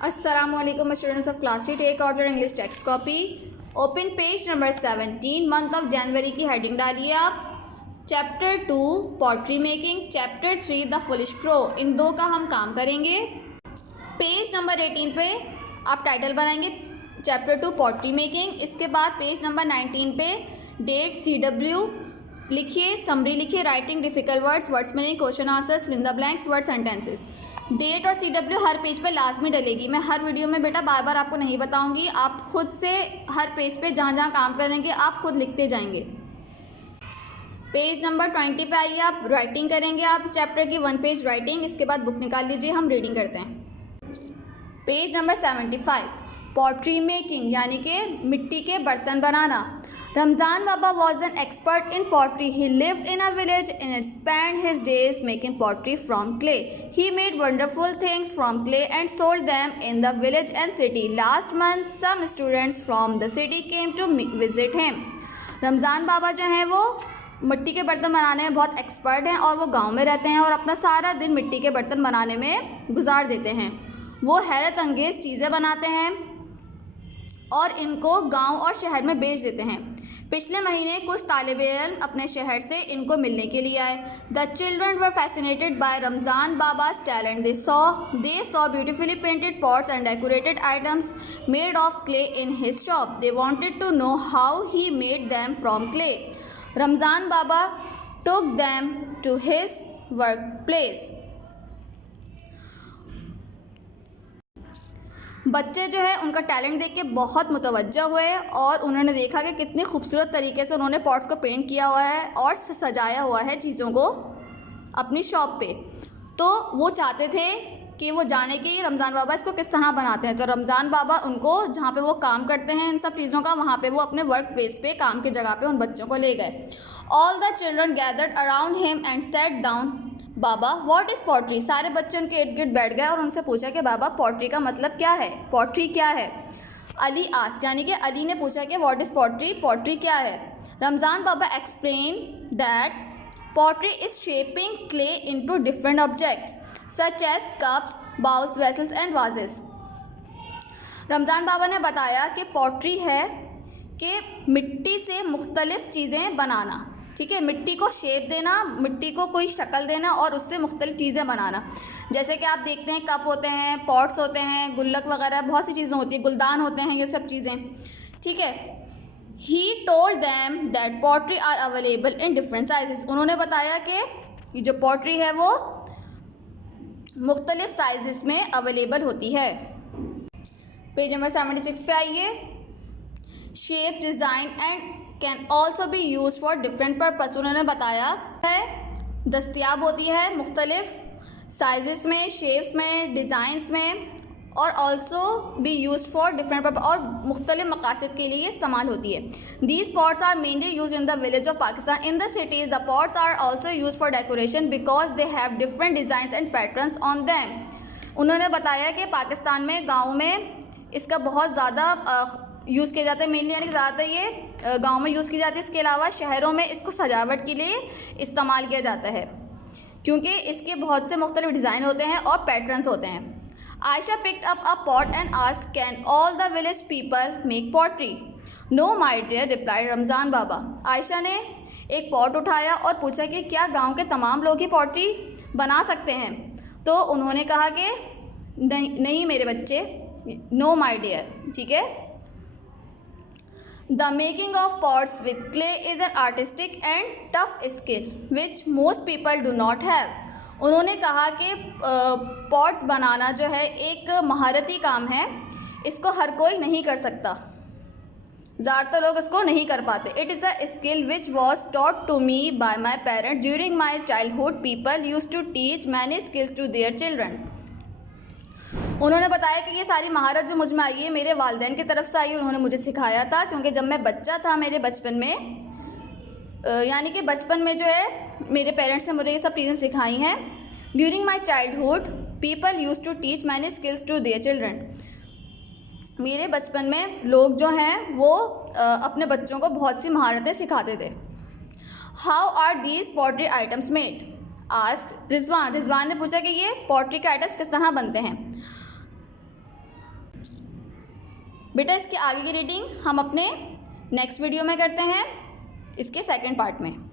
Assalamualaikum students of class 3, take out your English text copy. Open page number 17, month of January की heading डालिए आप. Chapter 2 pottery making, chapter 3 the foolish crow, इन दो का हम काम करेंगे. पेज नंबर 18 पे आप टाइटल बनाएंगे चैप्टर 2 पॉटरी मेकिंग. इसके बाद पेज नंबर 19 पे डेट CW लिखिए, समरी लिखिए, writing difficult words, words meaning, question answers, fill in the blanks, word sentences. Date और CW हर पेज पे लाजमी डलेगी. मैं हर वीडियो में बेटा बार बार आपको नहीं बताऊंगी, आप खुद से हर पेज पे जहाँ जहाँ काम करेंगे आप खुद लिखते जाएंगे. पेज नंबर 20 पे आइए, आप राइटिंग करेंगे, आप चैप्टर की 1 पेज राइटिंग. इसके बाद बुक निकाल लीजिए, हम रीडिंग करते हैं. पेज नंबर 75 पॉटरी मेकिंग यानी कि मिट्टी के बर्तन बनाना. Ramzan Baba was an expert in pottery. He lived in a village and spent his days making pottery from clay. He made wonderful things from clay and sold them in the village and city. Last month, some students from the city came to visit him. Ramzan बाबा जो हैं वो मिट्टी के बर्तन बनाने में बहुत expert हैं और वो गांव में रहते हैं और अपना सारा दिन मिट्टी के बर्तन बनाने में गुजार देते हैं. वो हैरत अंगेज़ चीज़ें बनाते हैं और इनको गांव और शहर में बेच देते हैं. पिछले महीने कुछ तालिब इल्म अपने शहर से इनको मिलने के लिए आए. The children were fascinated by Ramzan Baba's talent. They saw beautifully painted pots and decorated items made of clay in his shop. They wanted to know how he made them from clay. Ramzan Baba took them to his work place. बच्चे जो है उनका talent देख के बहुत मुतवज्जा हुए और उन्होंने देखा कि कितनी खूबसूरत तरीके से उन्होंने पॉट्स को पेंट किया हुआ है और सजाया हुआ है चीज़ों को अपनी शॉप पे. तो वो चाहते थे कि वो जाने कि रमज़ान बाबा इसको किस तरह बनाते हैं. तो रमज़ान बाबा उनको जहाँ पे वो काम करते हैं इन सब चीज़ों का, वहाँ पे वो अपने वर्क प्लेस पे, काम की जगह पे उन बच्चों को ले गए. All the children gathered around him and set down. Baba what is pottery. सारे बच्चे उनके इर्द गिर्द बैठ गए और उनसे पूछा कि बाबा पॉटरी का मतलब क्या है, पॉटरी क्या है. अली आस्क्ड यानी कि अली ने पूछा कि व्हाट इज़ पॉटरी, पॉटरी क्या है. Ramzan Baba explain that pottery is shaping clay into different objects such as cups, bowls, vessels and vases. Ramzan Baba ने बताया कि पॉटरी है कि मिट्टी से मुख्तलिफ़ चीज़ें बनाना. ठीक है, मिट्टी को शेप देना, मिट्टी को कोई शक्ल देना और उससे मुख्तलिफ चीज़ें बनाना. जैसे कि आप देखते हैं कप होते हैं, पॉट्स होते हैं, गुल्लक वगैरह बहुत सी चीज़ें होती हैं, गुलदान होते हैं, ये सब चीज़ें. ठीक है. He told them that pottery are available in different sizes. उन्होंने बताया कि ये जो पॉटरी है वो मुख्तलिफ साइजेस में अवेलेबल होती है. पेज नंबर 76 पे आइए. Shape, design and can also be use for different purpose. उन्होंने बताया है दस्तियाब होती है मुख्तलिफ साइजेस में, शेप्स में, डिज़ाइंस में और also be use for different purpose और मुख्तलिफ मकासद के लिए इस्तेमाल होती है. These pots are mainly use in the village of Pakistan. In the cities the pots are also use for decoration because they have different designs and patterns on them. उन्होंने बताया कि पाकिस्तान में गाँव में इसका बहुत ज़्यादा यूज़ किया जाता है, मेनली यानी कि ज़्यादातर ये गांव में यूज़ की जाती है. इसके अलावा शहरों में इसको सजावट के लिए इस्तेमाल किया जाता है क्योंकि इसके बहुत से मुख्तलिफ डिज़ाइन होते हैं और पैटर्न्स होते हैं. Ayesha picked up a pot and asked can all the village people make pottery. No my dear replied Ramzan Baba. Ayesha ने एक पॉट उठाया और पूछा कि क्या गाँव के तमाम लोग ही पॉटरी बना सकते हैं. तो उन्होंने कहा कि नहीं मेरे बच्चे, नो माय डियर. ठीक है. The making of pots with clay is an artistic and tough skill which most people do not have. उन्होंने कहा कि पॉट्स बनाना जो है एक महारती काम है, इसको हर कोई नहीं कर सकता, ज़्यादातर लोग इसको नहीं कर पाते. It is a skill which was taught to me by my parents during my childhood. People used to teach many skills to their children. उन्होंने बताया कि ये सारी महारत जो मुझ में आई है मेरे वालिदैन की तरफ से आई, उन्होंने मुझे सिखाया था क्योंकि जब मैं बच्चा था, मेरे बचपन में यानी कि बचपन में जो है मेरे पेरेंट्स ने मुझे ये सब चीज़ें सिखाई हैं. During my childhood people use to teach many skills to their children. मेरे बचपन में लोग जो हैं वो अपने बच्चों को बहुत सी महारतें सिखाते थे. How are these pottery items made asked Rizwan. Rizwan ने पूछा कि ये पॉटरी के आइटम्स किस तरह बनते हैं. बेटा इसके आगे की रीडिंग हम अपने नेक्स्ट वीडियो में करते हैं, इसके सेकंड पार्ट में।